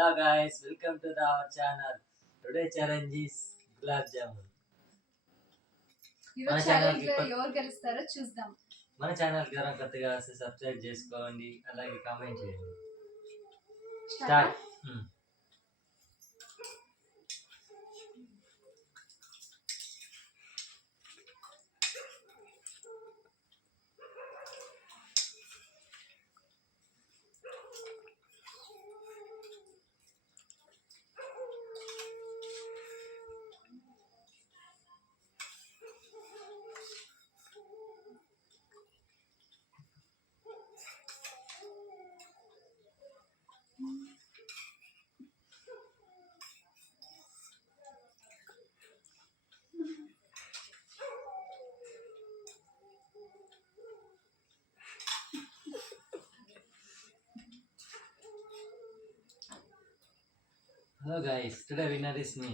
Hello guys, welcome to our channel. Today challenge is gulab jamun. ఈరోజు ఛాలెంజ్ లో ఎవరు గెలుస్తారో చూద్దాం. మన ఛానల్ కి ఎవరైనా కొత్తగా వస్తే సబ్స్క్రైబ్ చేసుకోండి, అలాగే కామెంట్ చేయండి. Start. Hello guys, today winner is me.